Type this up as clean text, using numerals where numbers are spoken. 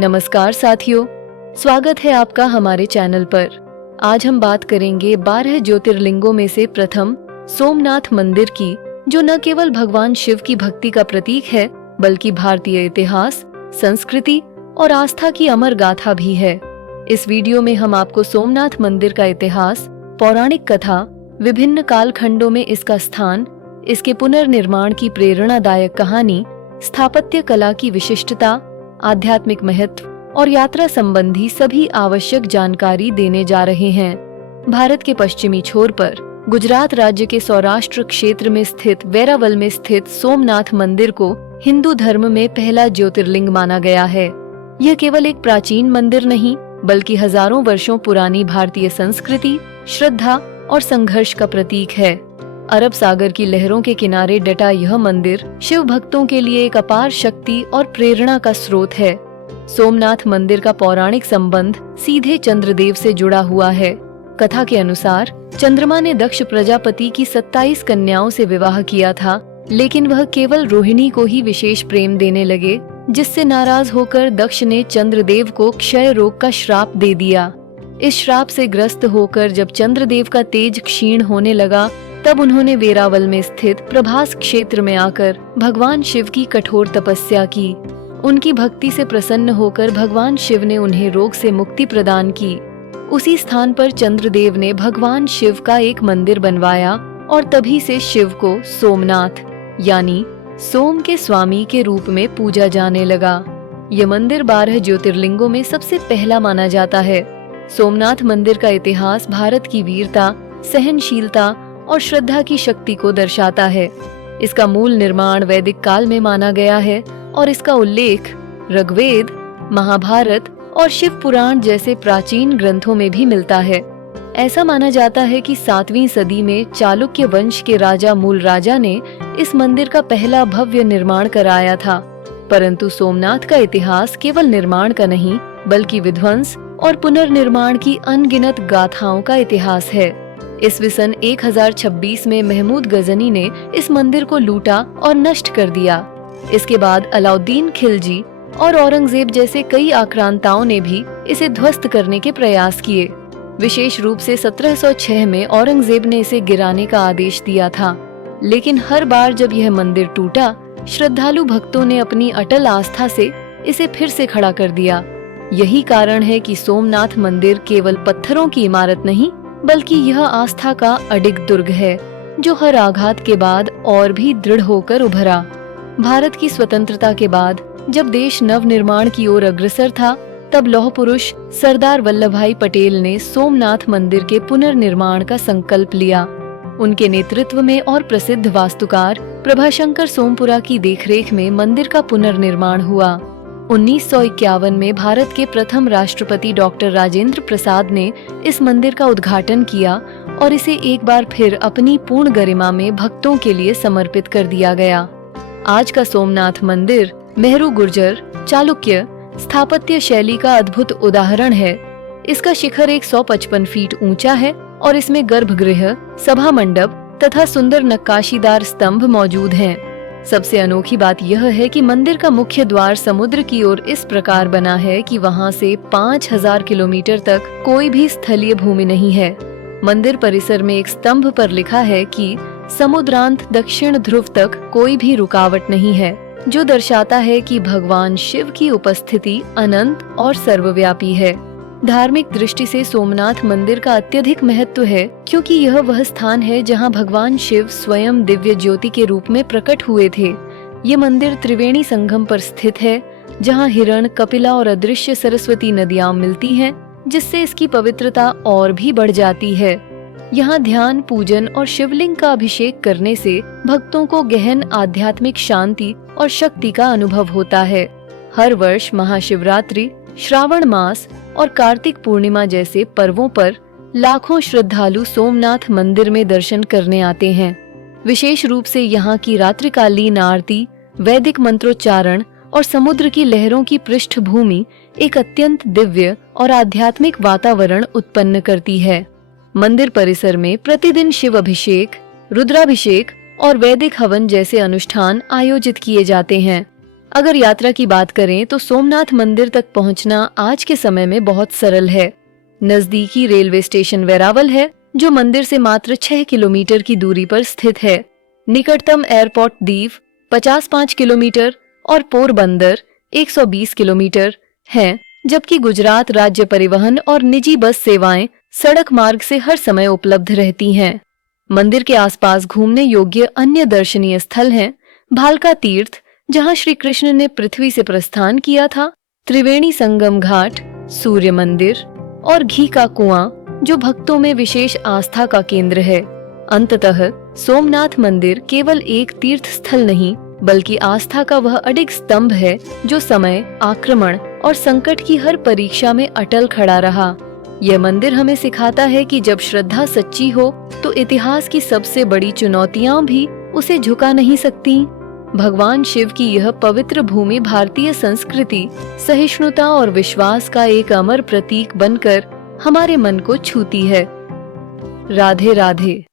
नमस्कार साथियों, स्वागत है आपका हमारे चैनल पर। आज हम बात करेंगे 12 ज्योतिर्लिंगों में से प्रथम सोमनाथ मंदिर की, जो न केवल भगवान शिव की भक्ति का प्रतीक है बल्कि भारतीय इतिहास, संस्कृति और आस्था की अमर गाथा भी है। इस वीडियो में हम आपको सोमनाथ मंदिर का इतिहास, पौराणिक कथा, विभिन्न कालखंडों में इसका स्थान, इसके पुनर्निर्माण की प्रेरणादायक कहानी, स्थापत्य कला की विशिष्टता, आध्यात्मिक महत्व और यात्रा संबंधी सभी आवश्यक जानकारी देने जा रहे हैं। भारत के पश्चिमी छोर पर गुजरात राज्य के सौराष्ट्र क्षेत्र में स्थित वेरावल में स्थित सोमनाथ मंदिर को हिंदू धर्म में पहला ज्योतिर्लिंग माना गया है। यह केवल एक प्राचीन मंदिर नहीं बल्कि हजारों वर्षों पुरानी भारतीय संस्कृति, श्रद्धा और संघर्ष का प्रतीक है। अरब सागर की लहरों के किनारे डटा यह मंदिर शिव भक्तों के लिए एक अपार शक्ति और प्रेरणा का स्रोत है। सोमनाथ मंदिर का पौराणिक संबंध सीधे चंद्रदेव से जुड़ा हुआ है। कथा के अनुसार चंद्रमा ने दक्ष प्रजापति की 27 कन्याओं से विवाह किया था, लेकिन वह केवल रोहिणी को ही विशेष प्रेम देने लगे, जिससे नाराज होकर दक्ष ने चंद्रदेव को क्षय रोग का श्राप दे दिया। इस श्राप से ग्रस्त होकर जब चंद्रदेव का तेज क्षीण होने लगा, तब उन्होंने वेरावल में स्थित प्रभास क्षेत्र में आकर भगवान शिव की कठोर तपस्या की। उनकी भक्ति से प्रसन्न होकर भगवान शिव ने उन्हें रोग से मुक्ति प्रदान की। उसी स्थान पर चंद्रदेव ने भगवान शिव का एक मंदिर बनवाया और तभी से शिव को सोमनाथ यानी सोम के स्वामी के रूप में पूजा जाने लगा। यह मंदिर 12 ज्योतिर्लिंगों में सबसे पहला माना जाता है। सोमनाथ मंदिर का इतिहास भारत की वीरता, सहनशीलता और श्रद्धा की शक्ति को दर्शाता है। इसका मूल निर्माण वैदिक काल में माना गया है और इसका उल्लेख ऋग्वेद, महाभारत और शिव पुराण जैसे प्राचीन ग्रंथों में भी मिलता है। ऐसा माना जाता है कि 7वीं सदी में चालुक्य वंश के राजा मूल राजा ने इस मंदिर का पहला भव्य निर्माण कराया था। परंतु सोमनाथ का इतिहास केवल निर्माण का नहीं बल्कि विध्वंस और पुनर्निर्माण की अनगिनत गाथाओं का इतिहास है। ईस्वी सन 1026 में महमूद गजनी ने इस मंदिर को लूटा और नष्ट कर दिया। इसके बाद अलाउद्दीन खिलजी और औरंगजेब जैसे कई आक्रांताओं ने भी इसे ध्वस्त करने के प्रयास किए। विशेष रूप से 1706 में औरंगजेब ने इसे गिराने का आदेश दिया था, लेकिन हर बार जब यह मंदिर टूटा, श्रद्धालु भक्तों ने अपनी अटल आस्था से इसे फिर से खड़ा कर दिया। यही कारण है कि सोमनाथ मंदिर केवल पत्थरों की इमारत नहीं बल्कि यह आस्था का अडिग दुर्ग है, जो हर आघात के बाद और भी दृढ़ होकर उभरा। भारत की स्वतंत्रता के बाद जब देश नव निर्माण की ओर अग्रसर था, तब लौह पुरुष सरदार वल्लभ भाई पटेल ने सोमनाथ मंदिर के पुनर्निर्माण का संकल्प लिया। उनके नेतृत्व में और प्रसिद्ध वास्तुकार प्रभाशंकर सोमपुरा की देखरेख में मंदिर का पुनर्निर्माण हुआ। 1951 में भारत के प्रथम राष्ट्रपति डॉक्टर राजेंद्र प्रसाद ने इस मंदिर का उद्घाटन किया और इसे एक बार फिर अपनी पूर्ण गरिमा में भक्तों के लिए समर्पित कर दिया गया। आज का सोमनाथ मंदिर मेहरू गुर्जर चालुक्य स्थापत्य शैली का अद्भुत उदाहरण है। इसका शिखर 155 फीट ऊंचा है और इसमें गर्भगृह, सभा मंडप तथा सुंदर नक्काशीदार स्तंभ मौजूद हैं। सबसे अनोखी बात यह है कि मंदिर का मुख्य द्वार समुद्र की ओर इस प्रकार बना है कि वहां से 5000 किलोमीटर तक कोई भी स्थलीय भूमि नहीं है। मंदिर परिसर में एक स्तंभ पर लिखा है कि समुद्रांत दक्षिण ध्रुव तक कोई भी रुकावट नहीं है, जो दर्शाता है कि भगवान शिव की उपस्थिति अनंत और सर्वव्यापी है। धार्मिक दृष्टि से सोमनाथ मंदिर का अत्यधिक महत्व है, क्योंकि यह वह स्थान है जहां भगवान शिव स्वयं दिव्य ज्योति के रूप में प्रकट हुए थे। ये मंदिर त्रिवेणी संगम पर स्थित है, जहां हिरण, कपिला और अदृश्य सरस्वती नदियां मिलती हैं, जिससे इसकी पवित्रता और भी बढ़ जाती है। यहाँ ध्यान, पूजन और शिवलिंग का अभिषेक करने से भक्तों को गहन आध्यात्मिक शांति और शक्ति का अनुभव होता है। हर वर्ष महाशिवरात्रि, श्रावण मास और कार्तिक पूर्णिमा जैसे पर्वों पर लाखों श्रद्धालु सोमनाथ मंदिर में दर्शन करने आते हैं। विशेष रूप से यहाँ की रात्रिकालीन आरती, वैदिक मंत्रोच्चारण और समुद्र की लहरों की पृष्ठभूमि एक अत्यंत दिव्य और आध्यात्मिक वातावरण उत्पन्न करती है। मंदिर परिसर में प्रतिदिन शिव अभिषेक, रुद्राभिषेक और वैदिक हवन जैसे अनुष्ठान आयोजित किए जाते हैं। अगर यात्रा की बात करें तो सोमनाथ मंदिर तक पहुंचना आज के समय में बहुत सरल है। नजदीकी रेलवे स्टेशन वेरावल है, जो मंदिर से मात्र 6 किलोमीटर की दूरी पर स्थित है। निकटतम एयरपोर्ट दीव 55 किलोमीटर और पोरबंदर 120 किलोमीटर है, जबकि गुजरात राज्य परिवहन और निजी बस सेवाएं सड़क मार्ग से हर समय उपलब्ध रहती हैं। मंदिर के आसपास घूमने योग्य अन्य दर्शनीय स्थल हैं भालका तीर्थ, जहां श्री कृष्ण ने पृथ्वी से प्रस्थान किया था, त्रिवेणी संगम घाट, सूर्य मंदिर और घी का कुआं, जो भक्तों में विशेष आस्था का केंद्र है। अंततः सोमनाथ मंदिर केवल एक तीर्थ स्थल नहीं, बल्कि आस्था का वह अडिग स्तंभ है जो समय, आक्रमण और संकट की हर परीक्षा में अटल खड़ा रहा। यह मंदिर हमें सिखाता है कि जब श्रद्धा सच्ची हो तो इतिहास की सबसे बड़ी चुनौतियां भी उसे झुका नहीं सकती। भगवान शिव की यह पवित्र भूमि भारतीय संस्कृति, सहिष्णुता और विश्वास का एक अमर प्रतीक बनकर हमारे मन को छूती है। राधे राधे।